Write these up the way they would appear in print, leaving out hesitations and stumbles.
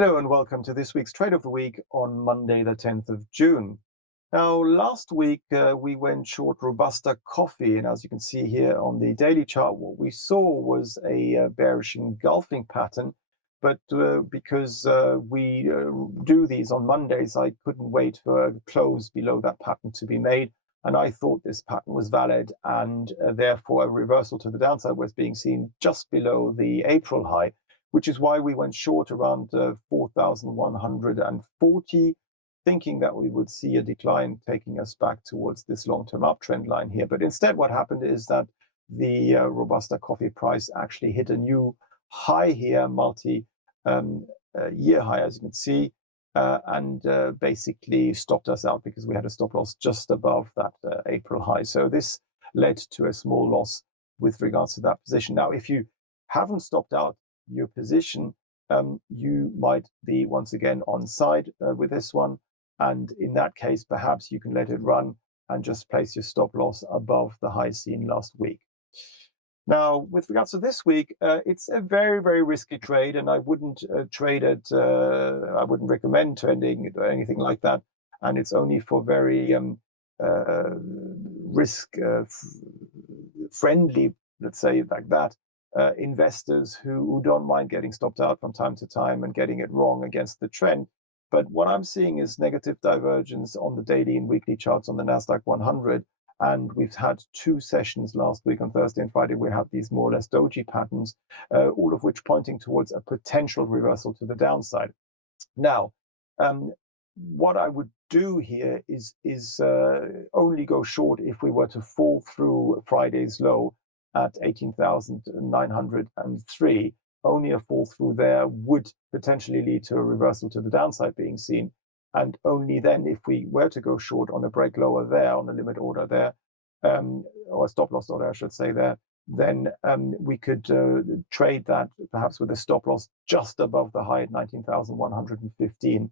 Hello and welcome to this week's Trade of the Week on Monday, the 10th of June. Now, last week we went short Robusta coffee, and as you can see here on the daily chart, what we saw was a bearish engulfing pattern. But because we do these on Mondays, I couldn't wait for a close below that pattern to be made. And I thought this pattern was valid, and therefore a reversal to the downside was being seen just below the April high, which is why we went short around 4,140, thinking that we would see a decline taking us back towards this long-term uptrend line here. But instead, what happened is that the Robusta coffee price actually hit a new high here, multi-year high, as you can see, and basically stopped us out because we had a stop loss just above that April high. So this led to a small loss with regards to that position. Now, if you haven't stopped out your position, you might be once again on side with this one, and in that case perhaps you can let it run and just place your stop loss above the high seen last week. Now, with regards to this week, it's a very, very risky trade, and I wouldn't trade it. I wouldn't recommend trading it or anything like that, and it's only for very risk friendly, let's say like that, investors who don't mind getting stopped out from time to time and getting it wrong against the trend. But what I'm seeing is negative divergence on the daily and weekly charts on the Nasdaq 100. And we've had two sessions last week on Thursday and Friday. We had these more or less doji patterns, all of which pointing towards a potential reversal to the downside. Now, what I would do here is only go short if we were to fall through Friday's low at 18,903. Only a fall through there would potentially lead to a reversal to the downside being seen. And only then, if we were to go short on a break lower there, on a limit order there, or a stop loss order, I should say there, then we could trade that perhaps with a stop loss just above the high at 19,115.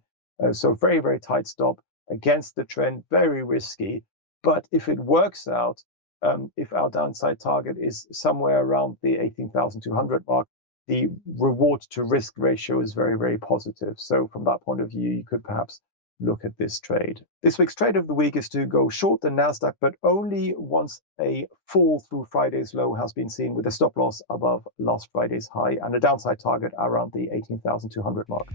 So very, very tight stop against the trend, very risky. But if it works out, if our downside target is somewhere around the 18,200 mark, the reward to risk ratio is very, very positive. So from that point of view, you could perhaps look at this trade. This week's trade of the week is to go short the Nasdaq, but only once a fall through Friday's low has been seen, with a stop loss above last Friday's high and a downside target around the 18,200 mark.